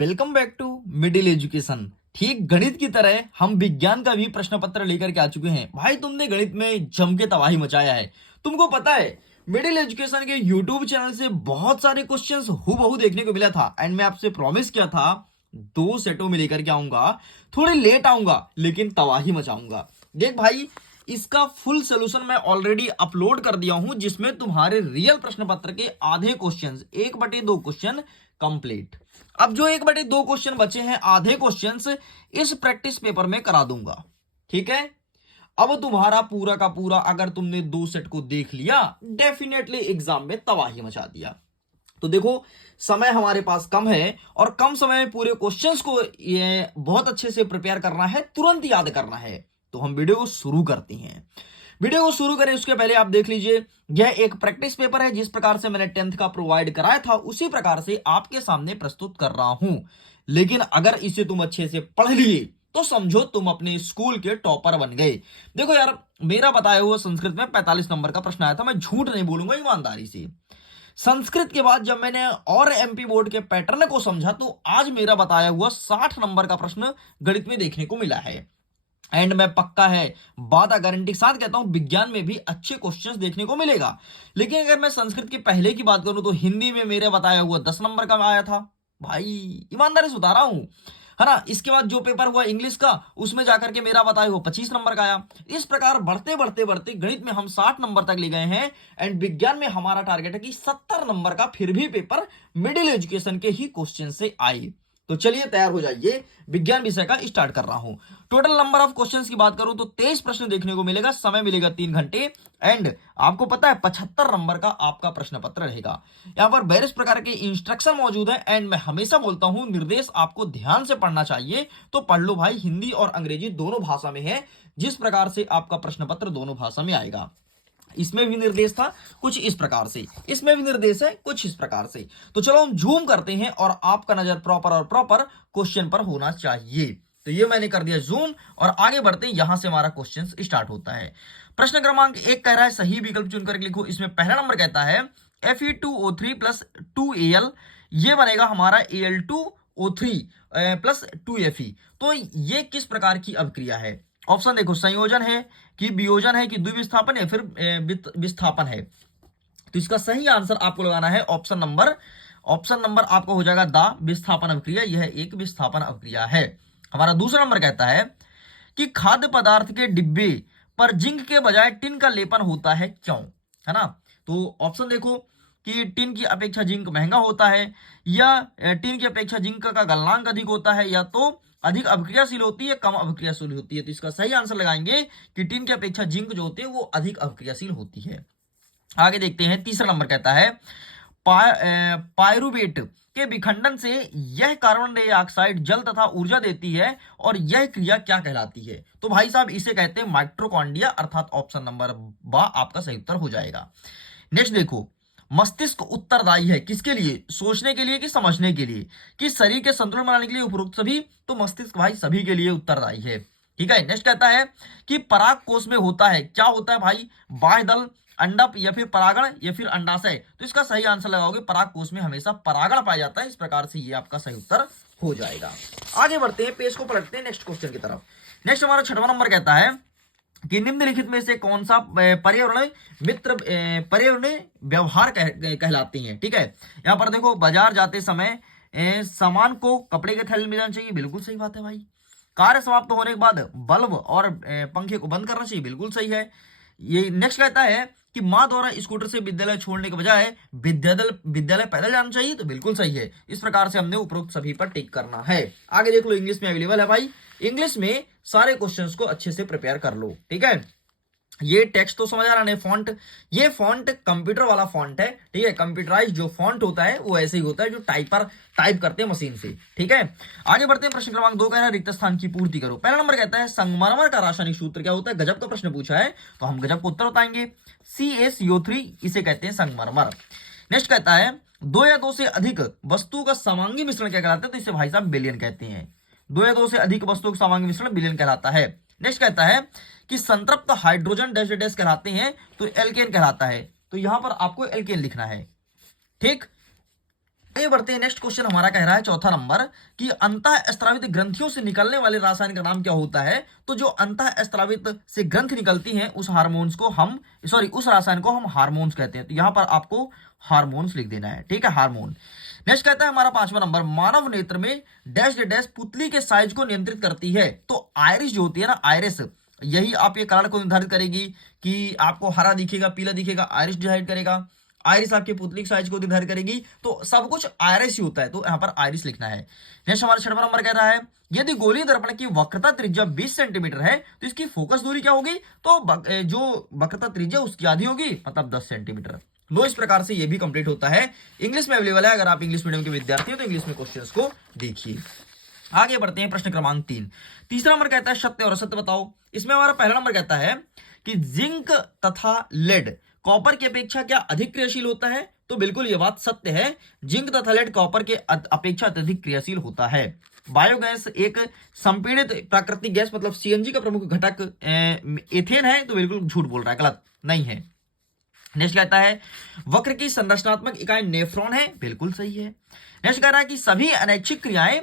Welcome back to middle education. ठीक गणित की तरह हम विज्ञान का भी प्रश्न पत्र लेकर के आ चुके हैं। भाई तुमने गणित में जम के तबाही मचाया है। तुमको पता है मिडिल एजुकेशन के यूट्यूब चैनल से बहुत सारे क्वेश्चंस हूबहू देखने को मिला था एंड मैं आपसे प्रॉमिस किया था 2 सेटों में लेकर के आऊंगा। थोड़ी लेट आऊंगा लेकिन तबाही मचाऊंगा। देख भाई, इसका फुल सोल्यूशन मैं ऑलरेडी अपलोड कर दिया हूं जिसमें तुम्हारे रियल प्रश्न पत्र के आधे क्वेश्चंस 1/2 क्वेश्चन कंप्लीट। अब जो 1/2 क्वेश्चन बचे हैं, आधे क्वेश्चंस इस प्रैक्टिस पेपर में करा दूंगा। ठीक है, अब तुम्हारा पूरा का पूरा अगर तुमने 2 सेट को देख लिया डेफिनेटली एग्जाम में तबाही मचा दिया। तो देखो, समय हमारे पास कम है और कम समय में पूरे क्वेश्चंस को ये बहुत अच्छे से प्रिपेयर करना है, तुरंत याद करना है। तो हम वीडियो को शुरू करते हैं। वीडियो को शुरू करें उसके पहले आप देख लीजिए, यह एक प्रैक्टिस पेपर है। जिस प्रकार से मैंने 10th का प्रोवाइड कराया था उसी प्रकार से आपके सामने प्रस्तुत कर रहा हूं। लेकिन अगर इसे तुम अच्छे से पढ़ लिए तो समझो तुम अपने स्कूल के टॉपर बन गए। देखो यार, मेरा बताया हुआ संस्कृत में 45 नंबर का प्रश्न आया था। मैं झूठ नहीं बोलूंगा, ईमानदारी से। संस्कृत के बाद जब मैंने और एमपी बोर्ड के पैटर्न को समझा तो आज मेरा बताया हुआ 60 नंबर का प्रश्न गणित में देखने को मिला है। एंड मैं पक्का है, वादा गारंटी के साथ कहता हूं, विज्ञान में भी अच्छे क्वेश्चंस देखने को मिलेगा। लेकिन अगर मैं संस्कृत के पहले की बात करूं तो हिंदी में मेरे बताया हुआ 10 नंबर का आया था। भाई ईमानदारी से बता रहा हूं, है ना। इसके बाद जो पेपर हुआ इंग्लिश का, उसमें जाकर के मेरा बताया हुआ 25 नंबर का आया। इस प्रकार बढ़ते बढ़ते बढ़ते गणित में हम 60 नंबर तक ले गए हैं। एंड विज्ञान में हमारा टारगेट है कि 70 नंबर का फिर भी पेपर मिडिल एजुकेशन के ही क्वेश्चन से आए। तो चलिए तैयार हो जाइए, विज्ञान विषय का स्टार्ट कर रहा हूं। टोटल नंबर ऑफ क्वेश्चंस की बात करूं तो 23 प्रश्न देखने को मिलेगा। समय मिलेगा 3 घंटे। एंड आपको पता है 75 नंबर का आपका प्रश्न पत्र रहेगा। यहां पर वेरियस प्रकार के इंस्ट्रक्शन मौजूद है। एंड मैं हमेशा बोलता हूं, निर्देश आपको ध्यान से पढ़ना चाहिए। तो पढ़ लो भाई, हिंदी और अंग्रेजी दोनों भाषा में है। जिस प्रकार से आपका प्रश्न पत्र दोनों भाषा में आएगा। इसमें भी निर्देश था कुछ इस प्रकार से, इसमें भी निर्देश है कुछ इस प्रकार से। तो चलो हम जूम करते हैं और आपका नजर प्रॉपर क्वेश्चन पर होना चाहिए। तो ये मैंने कर दिया जूम और आगे बढ़ते हैं। यहां से हमारा क्वेश्चन स्टार्ट होता है। प्रश्न क्रमांक 1 कह रहा है सही विकल्प चुनकर लिखो। इसमें पहला नंबर कहता है Fe2O3 प्लस 2Al, ये बनेगा हमारा Al2O3 प्लस 2Fe। तो ये किस प्रकार की अभिक्रिया है? ऑप्शन देखो, संयोजन है कि वियोजन है कि द्विविस्थापन या फिर विस्थापन है। तो इसका सही आंसर आपको लगाना है ऑप्शन नंबर आपको हो जाएगा दा विस्थापन अभिक्रिया। यह एक विस्थापन अभिक्रिया है। हमारा दूसरा नंबर कहता है कि खाद्य पदार्थ के डिब्बे पर जिंक के बजाय टिन का लेपन होता है, क्यों? है ना। तो ऑप्शन देखो कि टिन की अपेक्षा जिंक महंगा होता है, या टिन की अपेक्षा जिंक का गलनांक अधिक होता है, या तो अधिक अभिक्रियाशील होती है, कम अभिक्रियाशील होती है। तो इसका सही आंसर लगाएंगे कि टिन की अपेक्षा जिंक जो होती है वो अधिक अभिक्रियाशील होती है। आगे देखते हैं, तीसरा नंबर कहता है पायरुवेट के विखंडन से यह कार्बन डाइऑक्साइड जल तथा ऊर्जा देती है और यह क्रिया क्या कहलाती है? तो भाई साहब इसे कहते हैं माइटोकॉन्ड्रिया, अर्थात ऑप्शन नंबर बा आपका सही उत्तर हो जाएगा। नेक्स्ट देखो, मस्तिष्क उत्तरदायी है किसके लिए? सोचने के लिए कि समझने के लिए कि शरीर के संतुलन बनाने के लिए? उपरोक्त सभी। तो मस्तिष्क भाई सभी के लिए उत्तरदायी है। ठीक है। नेक्स्ट कहता है कि पराग कोष में होता है, क्या होता है भाई? बाह्य दल, अंडप या फिर परागण या फिर अंडाशय। तो इसका सही आंसर लगाओगे, पराग कोष में हमेशा परागण पाया जाता है। इस प्रकार से ये आपका सही उत्तर हो जाएगा। आगे बढ़ते हैं, पेज को पलटते हैं नेक्स्ट क्वेश्चन की तरफ। नेक्स्ट हमारा 6वां नंबर कहता है कि निम्नलिखित में से कौन सा पर्यावरण मित्र पर्यावरण व्यवहार कहलाती हैं? ठीक है। यहां पर देखो, बाजार जाते समय सामान को कपड़े के थैले में जाना चाहिए, बिल्कुल सही बात है भाई। कार्य समाप्त होने के बाद बल्ब और पंखे को बंद करना चाहिए, बिल्कुल सही है। ये नेक्स्ट कहता है कि माँ द्वारा स्कूटर से विद्यालय छोड़ने के बजाय विद्यालय पैदल जाना चाहिए, तो बिल्कुल सही है। इस प्रकार से हमने उपरोक्त सभी पर टिक करना है। आगे देख लो, इंग्लिश में अवेलेबल है भाई। इंग्लिश में सारे क्वेश्चंस को अच्छे से प्रिपेयर कर लो। ठीक है। ये टेक्स्ट तो समझ आ रहा है। फॉन्ट, ये फॉन्ट कंप्यूटर वाला फॉन्ट है। ठीक है। कंप्यूटराइज जो फॉन्ट होता है वो ऐसे ही होता है जो टाइपर टाइप करते हैं मशीन से। ठीक है। आगे बढ़ते हैं। प्रश्न क्रमांक 2 कह रहा है रिक्त स्थान की पूर्ति करो। पहला नंबर कहता है संगमरमर का रासायनिक सूत्र क्या होता है? गजब का प्रश्न पूछा है तो हम गजब को उत्तर बताएंगे। CaCO3, इसे कहते हैं संगमरमर। नेक्स्ट कहता है 2 या 2 से अधिक वस्तु का समांगी मिश्रण क्या कहलाता है? तो इसे भाई साहब विलयन कहते हैं। 2 या 2 से अधिक वस्तुओं का समांगी मिश्रण विलयन कहलाता है। नेक्स्ट कहता है कि संतृप्त हाइड्रोजन डैश डैश कहलाते हैं, तो एल्केन कहलाता है। तो यहां पर आपको एल्केन लिखना है। ठीक। आगे बढ़ते हैं। नेक्स्ट क्वेश्चन हमारा कह रहा है चौथा नंबर कि अंतः स्त्रावित ग्रंथियों से निकलने वाले रासायन का नाम क्या होता है। तो जो अंतः स्त्रावित से ग्रंथ निकलती हैं उस हार्मोन्स को हम उस रासायन को हम हार्मोन्स कहते हैं। तो यहां पर आपको हार्मोन्स लिख देना है, ठीक है, हार्मोन। नेक्स्ट कहता है हमारा पांचवा नंबर, मानव नेत्र में डैश डैश पुतली के साइज को नियंत्रित करती है। तो आयरिस जो होती है ना, आयरिस, यही आप ये कलर को निर्धारित करेगी कि आपको हरा दिखेगा, पीला दिखेगा, आयरिस डिसाइड करेगा। आयरिस आपकी पुतली साइज को निर्धारित करेगी। तो सब कुछ आयरिस ही होता है, तो यहां पर आयरिस लिखना है। नेक्स्ट हमारा छठवां नंबर कह रहा है यदि गोलीय दर्पण की वक्रता त्रिज्या 20 सेंटीमीटर है तो इसकी फोकस दूरी क्या होगी। तो जो वक्रता त्रिज्या उसकी आधी होगी, मतलब 10 सेंटीमीटर। लो, इस प्रकार से ये भी कंप्लीट होता है। इंग्लिश में अवेलेबल है, अगर आप इंग्लिश मीडियम के विद्यार्थी हो तो इंग्लिश में क्वेश्चंस को देखिए। आगे बढ़ते हैं प्रश्न क्रमांक 3। तीसरा नंबर कहता है सत्य और असत्य बताओ। इसमें हमारा पहला नंबर कहता है कि जिंक तथा लेड कॉपर की अपेक्षा क्या अधिक क्रियाशील होता है। तो बिल्कुल ये बात सत्य है, जिंक तथा लेड कॉपर के अपेक्षा अत्यधिक क्रियाशील होता है। बायोगैस एक संपीड़ित प्राकृतिक गैस मतलब सीएनजी का प्रमुख घटक एथेन है। तो बिल्कुल झूठ बोल रहा है, गलत नहीं है। नेक्स्ट कहता है वक्र की संरचनात्मक इकाई नेफ्रॉन है, बिल्कुल सही है। नेक्स्ट कह रहा है कि सभी अनैच्छिक क्रियाएं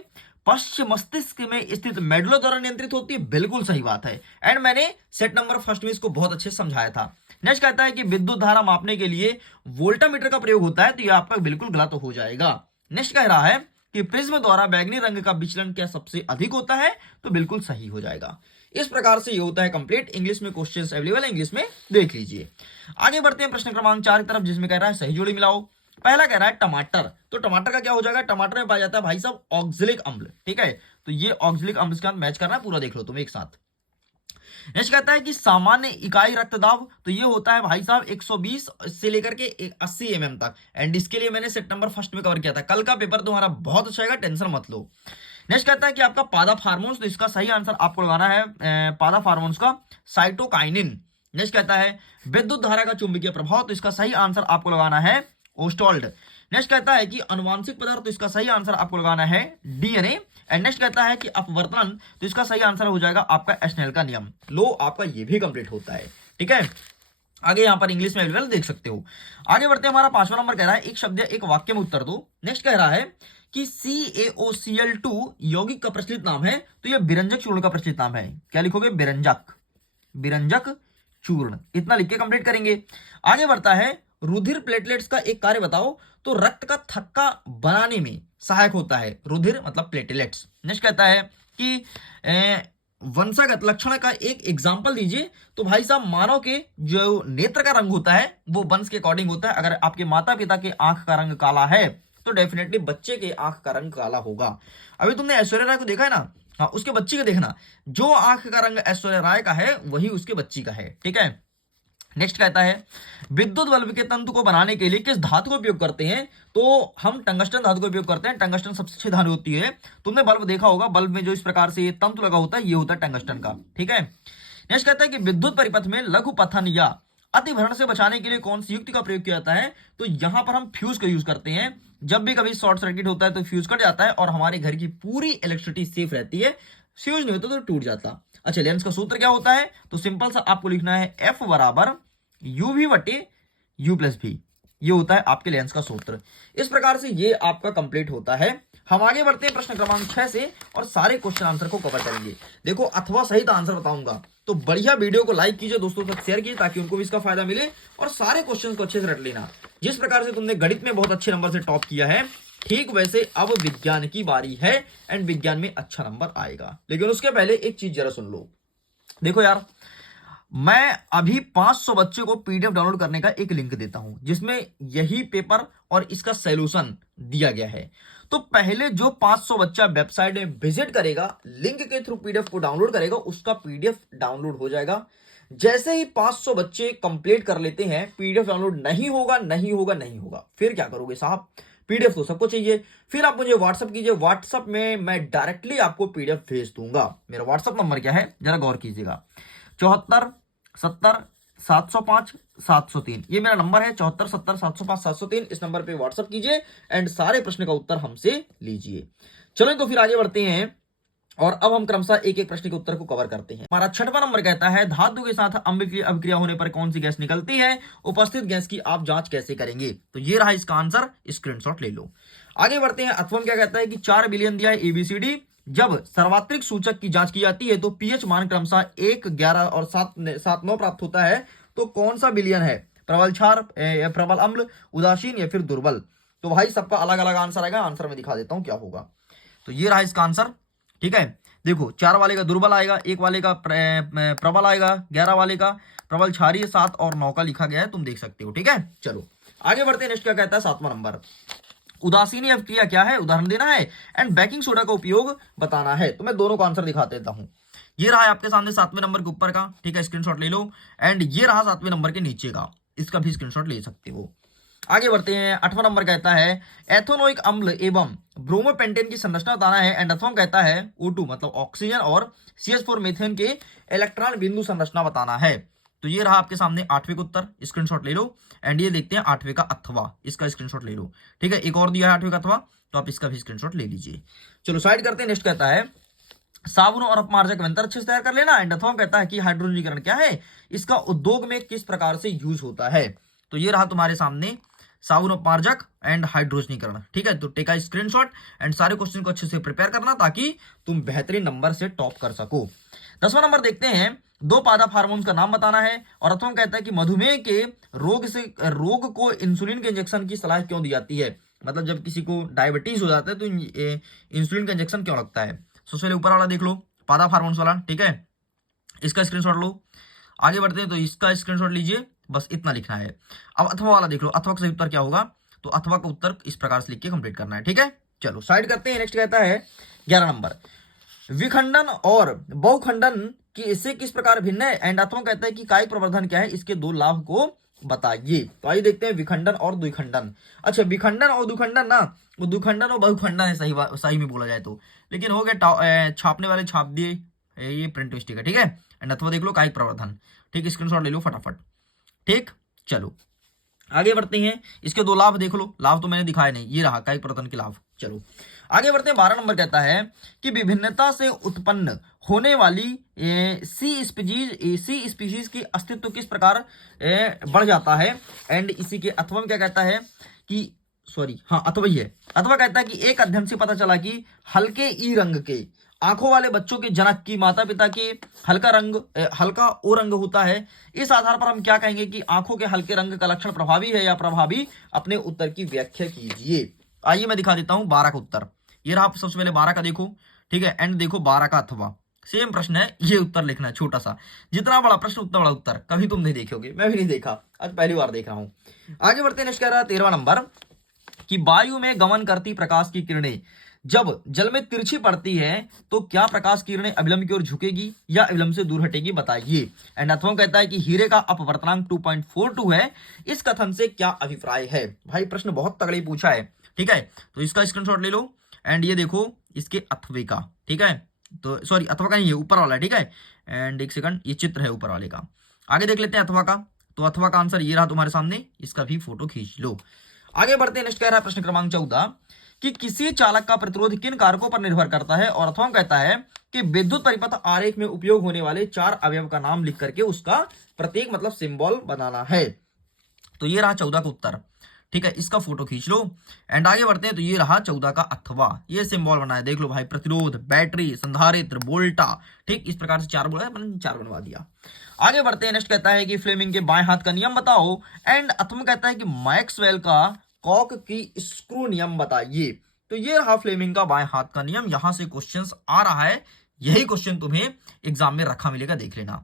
पश्चिम मस्तिष्क में स्थित मेडुला द्वारा नियंत्रित होती है, बिल्कुल सही बात है। एंड मैंने सेट नंबर फर्स्ट में इसको बहुत अच्छे से समझाया था। नेक्स्ट कहता है कि विद्युत धारा मापने के लिए वोल्टामीटर का प्रयोग होता है। तो यह आपका बिल्कुल गलत हो जाएगा। नेक्स्ट कह रहा है कि प्रिज्म द्वारा बैगनी रंग का विचलन क्या सबसे अधिक होता है। तो बिल्कुल सही हो जाएगा। इस प्रकार से ये होता है कंप्लीट। इंग्लिश में क्वेश्चंस अवेलेबल है, इंग्लिश में देख लीजिए। आगे बढ़ते हैं प्रश्न क्रमांक 4 की तरफ, जिसमें कह रहा है सही जोड़ी मिलाओ। पहला कह रहा है टमाटर। तो टमाटर का क्या हो जाएगा, टमाटर में पाया जाता है भाई साहब ऑक्जेलिक अम्ल, ठीक है। तो ये ऑक्जेलिक अम्ल के साथ मैच करना है, पूरा देख लो तुम एक साथ। नेक्स्ट कहता है कि सामान्य इकाई रक्तदाब। तो ये होता है भाई साहब 120 से लेकर के 80 mm तक। एंड इसके लिए मैंने सेट नंबर फर्स्ट में कवर किया था। कल का पेपर तुम्हारा बहुत अच्छा आएगा, टेंशन मत लो। नेक्स्ट कहता है कि आपका पादप हार्मोन्स। तो इसका सही आंसर आपको लगाना है पादप हार्मोन्स का साइटोकाइनिन। नेक्स्ट कहता है विद्युत धारा का चुंबकीय प्रभाव। तो इसका सही आंसर आपको लगाना है ओस्टोल्ड। नेक्स्ट कहता है कि अनुवांशिक पदार्थ। तो इसका सही आंसर आपको लगाना है डीएनए। एंड नेक्स्ट कहता है कि अपवर्तन। तो इसका सही आंसर हो जाएगा आपका एशनेल का नियम। लो, आपका ये भी कंप्लीट होता है, ठीक है। आगे यहां पर इंग्लिश में अवेलेबल देख सकते हो। आगे बढ़ते हैं, हमारा पांचवा नंबर कह रहा है एक शब्द या एक वाक्य में उत्तर दो। नेक्स्ट कह रहा है कि CaOCl2 यौगिक का प्रचलित नाम है। तो यह बिरंजक चूर्ण का प्रचलित नाम है। क्या लिखोगे, बिरंजक, बिरंजक चूर्ण, इतना लिख के कंप्लीट करेंगे। आगे बढ़ता है रुधिर प्लेटलेट्स का एक कार्य बताओ। तो रक्त का थक्का बनाने में सहायक होता है रुधिर मतलब प्लेटलेट्स। नेक्स्ट कहता है कि वंशागत लक्षण का एक एग्जाम्पल दीजिए। तो भाई साहब मानव के जो नेत्र का रंग होता है वो वंश के अकॉर्डिंग होता है। अगर आपके माता पिता के आंख का रंग काला है तो डेफिनेटली बच्चे के आंख का रंग काला होगा। अभी तुमने ऐश्वर्या राय को देखा है ना, हाँ, उसके बच्ची का देखना, जो आंख का रंग ऐश्वर्या राय का है वही उसके बच्ची का है, ठीक है। नेक्स्ट कहता है विद्युत बल्ब के तंतु को बनाने के लिए किस धातु का उपयोग करते हैं। तो हम टंगस्टन धातु का उपयोग करते हैं। टंगस्टन सबसे अच्छी धातु होती है। तुमने बल्ब देखा होगा, बल्ब में जो इस प्रकार से तंतु लगा होता है ये होता है टंगस्टन का, ठीक है। नेक्स्ट कहता है कि विद्युत परिपथ में लघु पथन या अतिभरण से बचाने के लिए कौन सी युक्ति का प्रयोग किया जाता है। तो यहां पर हम फ्यूज का यूज करते हैं। जब भी कभी शॉर्ट सर्किट होता है तो फ्यूज कट जाता है और हमारे घर की पूरी इलेक्ट्रिसिटी सेफ रहती है। फ्यूज नहीं होता तो टूट जाता। अच्छा, लेंस का सूत्र क्या होता है। तो सिंपल सा आपको लिखना है F बराबर UV बटे U प्लस भी। ये होता है आपके लेंस का सूत्र। इस प्रकार से ये आपका कंप्लीट होता है। हम आगे बढ़ते हैं प्रश्न क्रमांक 6 से और सारे क्वेश्चन आंसर को कवर करेंगे। देखो, अथवा सहित आंसर बताऊंगा तो बढ़िया वीडियो को लाइक कीजिए, दोस्तों तक शेयर कीजिए ताकि उनको भी इसका फायदा मिले और सारे क्वेश्चन को अच्छे से रट लेना। जिस प्रकार से तुमने गणित में बहुत अच्छे नंबर से टॉप किया है, ठीक वैसे अब विज्ञान की बारी है एंड विज्ञान में अच्छा नंबर आएगा। लेकिन उसके पहले एक चीज जरा सुन लो। देखो यार, मैं अभी 500 बच्चों को पीडीएफ डाउनलोड करने का एक लिंक देता हूं जिसमें यही पेपर और इसका सॉल्यूशन दिया गया है। तो पहले जो 500 बच्चा वेबसाइट में विजिट करेगा, लिंक के थ्रू पीडीएफ को डाउनलोड करेगा, उसका पीडीएफ डाउनलोड हो जाएगा। जैसे ही 500 बच्चे कंप्लीट कर लेते हैं, पीडीएफ डाउनलोड नहीं होगा, नहीं होगा, नहीं होगा, फिर क्या करोगे साहब, पीडीएफ तो सबको चाहिए। फिर आप मुझे व्हाट्सअप कीजिए, व्हाट्सअप में मैं डायरेक्टली आपको पीडीएफ भेज दूंगा। मेरा व्हाट्सअप नंबर क्या है जरा गौर कीजिएगा, 74 70 705 703। ये मेरा नंबर है 74 70 705 703। इस नंबर पे व्हाट्सअप कीजिए एंड सारे प्रश्न का उत्तर हमसे लीजिए। चलो तो फिर आगे बढ़ते हैं और अब हम क्रमशः एक एक प्रश्न के उत्तर को कवर करते हैं। हमारा छठवां नंबर कहता है धातु के साथ अम्लीय अभिक्रिया होने पर कौन सी गैस निकलती है, उपस्थित गैस की आप जांच कैसे करेंगे। तो ये रहा इसका आंसर, स्क्रीनशॉट ले लो। आगे बढ़ते हैं। अथवा क्या कहता है कि 4 बिलियन दिया है एबीसीडी, जब सर्वात्रिक सूचक की जांच की जाती है तो पीएच मान क्रमशः 1, 11 और 7, 9 प्राप्त होता है, तो कौन सा बिलियन है? प्रबल क्षार, प्रबल अम्ल, उदासीन या फिर दुर्बल? तो भाई सबका अलग अलग आंसर आएगा, आंसर में दिखा देता हूं क्या होगा। तो ये रहा इसका आंसर, ठीक है। देखो 4 वाले का दुर्बल आएगा, 1 वाले का प्रबल आएगा, 11 वाले का प्रबल क्षारीय, 7 और 9 का लिखा गया है, तुम देख सकते हो, ठीक है। चलो आगे बढ़ते हैं। नेक्स्ट क्या कहता है 7वां नंबर, उदासीनी अभिक्रिया क्या है? उदाहरण देना है एंड बेकिंग सोडा का उपयोग बताना है। तो मैं दोनों का आंसर दिखा देता हूं। ये रहा है आपके सामने 7वें नंबर के ऊपर का, ठीक है, स्क्रीनशॉट ले लो। एंड ये रहा 7वें नंबर के नीचे का, इसका भी स्क्रीनशॉट ले सकते हो। आगे बढ़ते हैं। 8वां नंबर कहता है एथेनोइक अम्ल एवं ब्रोमोपेंटेन की संरचना बताना है। एंड 8वां कहता है O2 मतलब ऑक्सीजन और CH4 मीथेन के इलेक्ट्रॉन बिंदु संरचना बताना है। तो ये रहा आपके सामने 8वें का उत्तर, स्क्रीनशॉट ले लो। एंड ये देखते हैं 8वें का अथवा, इसका स्क्रीनशॉट ले लो, ठीक है। एक और दिया है 8वें का अथवा, तो आप इसका भी स्क्रीनशॉट ले लीजिए। चलो साइड करते हैं। नेक्स्ट कहता है साबुन और अपमार्जक व्यंतर अच्छे से तैयार कर लेना। एंड अथवा कहता है कि हाइड्रोजनीकरण क्या है? इसका उद्योग में किस प्रकार से यूज होता है? तो ये रहा तुम्हारे सामने साबुन अपमार्जक एंड हाइड्रोजनीकरण, ठीक है। तो टेक आ स्क्रीनशॉट एंड सारे क्वेश्चन को अच्छे से प्रिपेयर करना ताकि तुम बेहतरीन नंबर से टॉप कर सको। 10वां नंबर देखते हैं, 2 पादप हार्मोन का नाम बताना है। और अथवा कहता है कि मधुमेह के रोग को इंसुलिन के इंजेक्शन की सलाह क्यों दी जाती है? मतलब जब किसी को डायबिटीज हो जाता है तो इंसुलिन का इंजेक्शन क्यों लगता है? सबसे पहले ऊपर वाला देख लो, पादप हार्मोन्स वाला, ठीक है, इसका स्क्रीनशॉट लो। आगे बढ़ते हैं, तो इसका स्क्रीनशॉट लीजिए, बस इतना लिखना है। अब अथवा वाला देख लो, अथवा का सही उत्तर क्या होगा? तो अथवा का उत्तर इस प्रकार से लिख के कंप्लीट करना है, ठीक है। चलो साइड करते हैं। नेक्स्ट कहता है 11 नंबर, विखंडन और बहुखंडन की इससे किस प्रकार भिन्न है? एंड अथवा कहता है कि कायिक प्रवर्धन क्या है? इसके 2 लाभ को बताइए। तो आइए देखते हैं विखंडन और द्विखंडन। अच्छा, विखंडन और द्विखंडन ना, वो द्विखंडन और बहुखंडन है, सही में बोला जाए तो। लेकिन हो गया छापने वाले छाप दिए, ये प्रिंट मिस्टेक है, ठीक है। एंड अथवा देख लो कायिक प्रवर्धन, ठीक, स्क्रीनशॉट ले लो फटाफट, ठीक। चलो आगे बढ़ते हैं। इसके 2 लाभ देख लो, लाभ तो मैंने दिखाया नहीं, ये रहा कायिक प्रवर्धन के लाभ। चलो आगे बढ़ते हैं। 12 नंबर कहता है कि विभिन्नता से उत्पन्न होने वाली सी स्पीशीज की अस्तित्व किस प्रकार बढ़ जाता है? एंड इसी के अथवा में क्या कहता है कि अथवा ही है। अथवा कहता है कि एक अध्ययन से पता चला कि हल्के ई रंग के आंखों वाले बच्चों के जनक की माता पिता के हल्का ओ रंग होता है। इस आधार पर हम क्या कहेंगे कि आंखों के हल्के रंग का लक्षण प्रभावी है या प्रभावी? अपने उत्तर की व्याख्या कीजिए। आइए मैं दिखा देता हूं 12 का उत्तर। ये रहा सबसे पहले 12 का देखो, ठीक है। एंड देखो 12 का अथवा, सेम प्रश्न है, ये उत्तर लिखना है छोटा सा। जितना बड़ा प्रश्न उतना बड़ा उत्तर, कभी तुम नहीं देखोगे, मैं भी नहीं देखा, आज पहली बार देख रहा हूं। आगे बढ़ते हैं। नेक्स्ट कह रहा है 13वां नंबर कि वायु में गमन करती प्रकाश की किरणें जब जल में तिरछी पड़ती है तो क्या प्रकाश किरणें अभिलंब की ओर झुकेगी या अभिलंब से दूर हटेगी? बताइए। एंड अथवा कहता है कि हीरे का अपवर्तनांक 2.42 है। इस कथन से क्या अभिप्राय है? भाई प्रश्न बहुत तगड़ी पूछा है, ठीक है। तो इसका स्क्रीनशॉट ले लो। एंड ये देखो इसके अथवे का, ठीक है। तो सॉरी, अथवा का नहीं है, ऊपर वाला, ठीक है। एंड एक सेकंड, ये चित्र है ऊपर वाले का। आगे देख लेते हैं अथवा का। तो अथवा का आंसर ये रहा तुम्हारे सामने, इसका भी फोटो खींच लो। आगे बढ़ते हैं। नेक्स्ट कह रहा है प्रश्न क्रमांक 14 कि किसी चालक का प्रतिरोध किन कारकों पर निर्भर करता है? और अथवा कहता है कि विद्युत परिपथ आरेख में उपयोग होने वाले 4 अवयव का नाम लिख करके उसका प्रतीक मतलब सिंबल बनाना है। तो ये रहा 14 का उत्तर, ठीक है, इसका फोटो खींच लो। एंड आगे बढ़ते हैं। तो ये रहा 14 का अथवा, ये सिंबल बना है, देख लो भाई, प्रतिरोध, बैटरी, संधारित्र, वोल्टा, ठीक, इस प्रकार से 4 बोला, मैंने 4 बनवा दिया। आगे बढ़ते हैं। नेक्स्ट कहता है कि फ्लेमिंग के बाएं हाथ का नियम बताओ। एंड अथवा कहता है कि मैक्सवेल का कॉक की स्क्रू नियम बताइए। तो ये रहा फ्लेमिंग का बाएं हाथ का नियम, यहां से क्वेश्चंस आ रहा है, यही क्वेश्चन तुम्हें एग्जाम में रखा मिलेगा, देख लेना।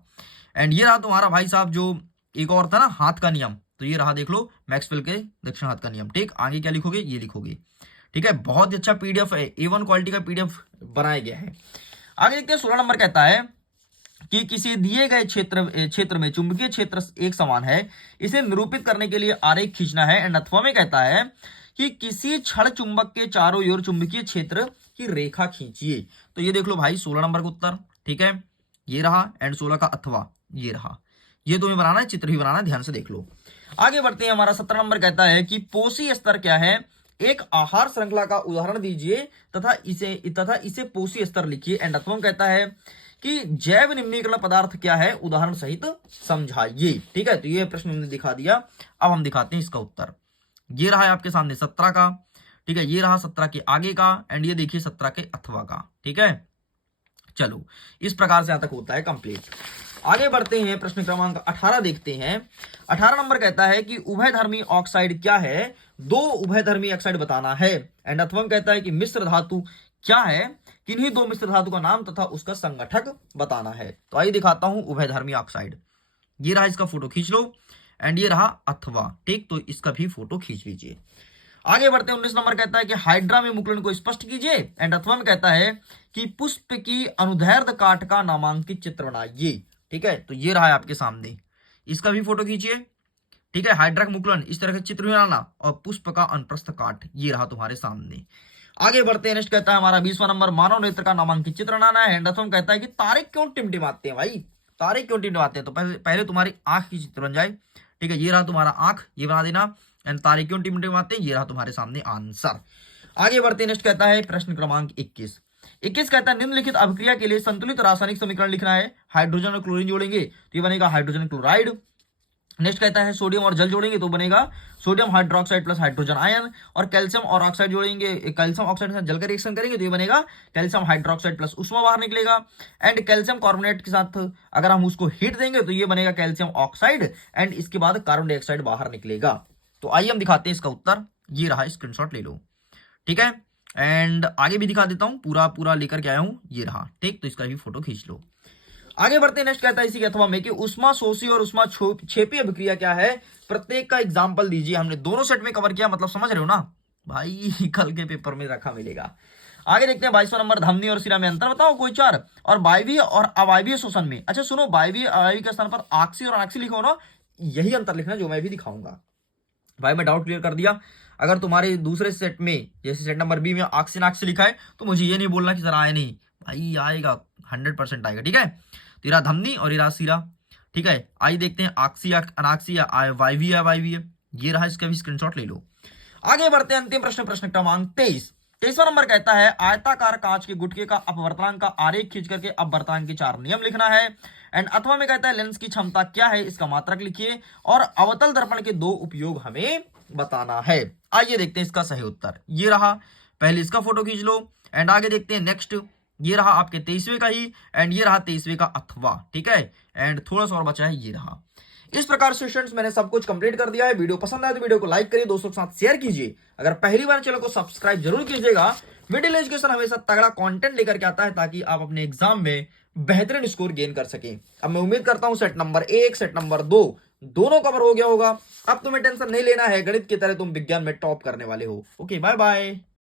एंड ये रहा तुम्हारा भाई साहब जो एक और था ना हाथ का नियम, तो ये रहा देख लो मैक्सवेल के दक्षिण हाथ का नियम, ठीक। आगे क्या लिखोगे? ये लिखोगे, ठीक है। बहुत ही अच्छा पीडीएफ है, A1 क्वालिटी का पीडीएफ बनाया गया है। आगे देखते हैं। 16 नंबर कहता है कि किसी दिए गए क्षेत्र में चुंबकीय क्षेत्र एक समान है, इसे निरूपित करने के लिए आरेख खींचना है। एंड अथवा में कहता है कि किसी क्षण चुंबक के चारों ओर चुंबकीय क्षेत्र की रेखा खींचिए। तो ये देख लो भाई 16 नंबर का उत्तर, ठीक है, ये रहा। एंड 16 का अथवा ये रहा, ये तुम्हें बनाना है, चित्र ही बनाना है, ध्यान से देख लो। आगे बढ़ते हैं। हमारा 17 नंबर कहता है कि पोषी स्तर क्या है? एक आहार श्रृंखला का उदाहरण दीजिए तथा इसे पोषी स्तर लिखिए। एंड अथवा कहता है कि जैव निम्नीकरण पदार्थ क्या है? उदाहरण सहित समझाइए, ठीक है। तो ये प्रश्न हमने दिखा दिया, अब हम दिखाते हैं इसका उत्तर। ये रहा है आपके सामने 17 का, ठीक है, ये रहा 17 के आगे का एंड ये देखिए 17 के अथवा का। ठीक है, चलो इस प्रकार से यहां तक होता है कंप्लीट। आगे बढ़ते हैं, प्रश्न क्रमांक 18 देखते हैं। 18 नंबर कहता है कि उभयधर्मी ऑक्साइड क्या है, दो उभयधर्मी ऑक्साइड बताना है। एंड अथवा कहता है कि मिश्र धातु क्या है, किन्हीं दो मिश्र धातु का नाम तथा उसका संगठक बताना है। तो आइए दिखाता हूं उभयधर्मी ऑक्साइड। ये रहा, इसका फोटो खींच लो एंड ये रहा अथवा। ठीक, तो इसका भी फोटो खींच लीजिए। आगे बढ़ते हैं, 19 नंबर कहता है कि हाइड्रा में मुकुलन को स्पष्ट कीजिए। एंड अथवा में कहता है कि पुष्प की अनुदैर्ध्य काट का नामांकित चित्र बनाइए। ठीक है, तो ये रहा है आपके सामने, इसका भी फोटो खींचिए। ठीक है, हाइड्रा का मुकुलन इस तरह के चित्र बनाना और पुष्प का अनुप्रस्थ काट ये रहा तुम्हारे सामने। आगे बढ़ते हैं, नेक्स्ट कहता है हमारा 20वां नंबर, मानव नेत्र का नामांकित चित्र बनाना है। एंड अथवा कहता है कि तारे क्यों टिमटिमाते हैं भाई, तारे क्यों टिमटिमाते हैं, तो पहले तुम्हारी आंख की चित्र बन जाए। ठीक है, ये रहा तुम्हारा आंख, ये बना देना। एंड तारे क्यों टिमटिमाते हैं, ये रहा तुम्हारे सामने आंसर। आगे बढ़ते हैं, नेक्स्ट कहता है प्रश्न क्रमांक 21। 21 कहता है निम्नलिखित अभिक्रिया के लिए संतुलित रासायनिक समीकरण लिखना है। हाइड्रोजन और क्लोरीन जोड़ेंगे तो ये बनेगा हाइड्रोजन क्लोराइड। नेक्स्ट कहता है सोडियम और जल जोड़ेंगे तो बनेगा sodium hydroxide plus hydrogen ion. और कैल्शियम और ऑक्साइड जोड़ेंगे, कैल्शियम ऑक्साइड के साथ जल का रिएक्शन करेंगे तो ये बनेगा कैल्शियम हाइड्रोक्साइड प्लस उष्मा बाहर निकलेगा। एंड कैल्शियम कार्बोनेट के साथ अगर हम उसको हीट देंगे तो ये बनेगा कैल्शियम ऑक्साइड एंड इसके बाद कार्बन डाइऑक्साइड बाहर निकलेगा। तो आइए हम दिखाते हैं इसका उत्तर, ये रहा, स्क्रीनशॉट ले लो। ठीक है, एंड आगे भी दिखा देता हूं, पूरा पूरा लेकर के आया हूं, ये रहा। ठीक, तो इसका भी फोटो खींच लो। आगे बढ़ते हैं, नेक्स्ट कहता है इसी के अथवा में कि उष्मा शोषी और उष्मा छेपी अभिक्रिया क्या है, प्रत्येक का एग्जाम्पल दीजिए। हमने दोनों सेट में कवर किया, मतलब समझ रहे हो ना भाई, कल के पेपर में रखा मिलेगा। आगे देखते हैं 22वां नंबर, धमनी और शिरा में अंतर बताओ कोई चार। और वायवीय और अवायवीय शोषण में, अच्छा सुनो, वायवीय अवायवीय के स्थान पर आक्सी और अनाक्सी लिखो ना, यही अंतर लिखना जो मैं भी दिखाऊंगा। भाई मैं डाउट क्लियर कर दिया। अगर तुम्हारे दूसरे सेट में जैसे सेट नंबर बी में आक्सी अनाक्सी लिखा है तो मुझे ये नहीं बोलना कि सर आया नहीं, भाई आएगा, 100% आएगा। ठीक है, तो ये रहा धमनी और ये रहा शिरा। ठीक है, आइए देखते हैं आक्सी या अनाक्सी या वायवीय या वायवीय, ये रहा, इसका भी स्क्रीनशॉट ले लो। आगे बढ़ते हैं अंतिम प्रश्न, प्रश्न क्रमांक 23। 23वां नंबर कहता है आयताकार कांच के गुटके का अपवर्तनांक का आरेख खींच करके अपवर्तनांक के 4 नियम लिखना है। एंड अथवा में कहता है लेंस की क्षमता क्या है, इसका मात्रक लिखिए। और अवतल दर्पण के 2 उपयोग हमें बताना है। आइए देखते हैं इसका सही उत्तर, ये रहा, पहले इसका फोटो खींच लो। एंड आगे देखते हैं नेक्स्ट, ये रहा आपके 23वें का ही, एंड ये रहा 23वें का अथवा। ठीक है, एंड थोड़ा सा और बचा है, ये रहा। इस प्रकार से स्टूडेंट्स मैंने सब कुछ कंप्लीट कर दिया है। वीडियो पसंद आए तो वीडियो को लाइक करिए, दोस्तों के साथ शेयर कीजिए। अगर पहली बार चैनल को सब्सक्राइब जरूर कीजिएगा। मिडिल एजुकेशन हमेशा तगड़ा कंटेंट लेकर के आता है ताकि आप अपने एग्जाम में बेहतरीन स्कोर गेन कर सकें। अब मैं उम्मीद करता हूं सेट नंबर 1 सेट नंबर 2 दोनों कवर हो गया होगा। अब तुम्हें टेंशन नहीं लेना है, गणित की तरह तुम विज्ञान में टॉप करने वाले हो। Okay, bye bye.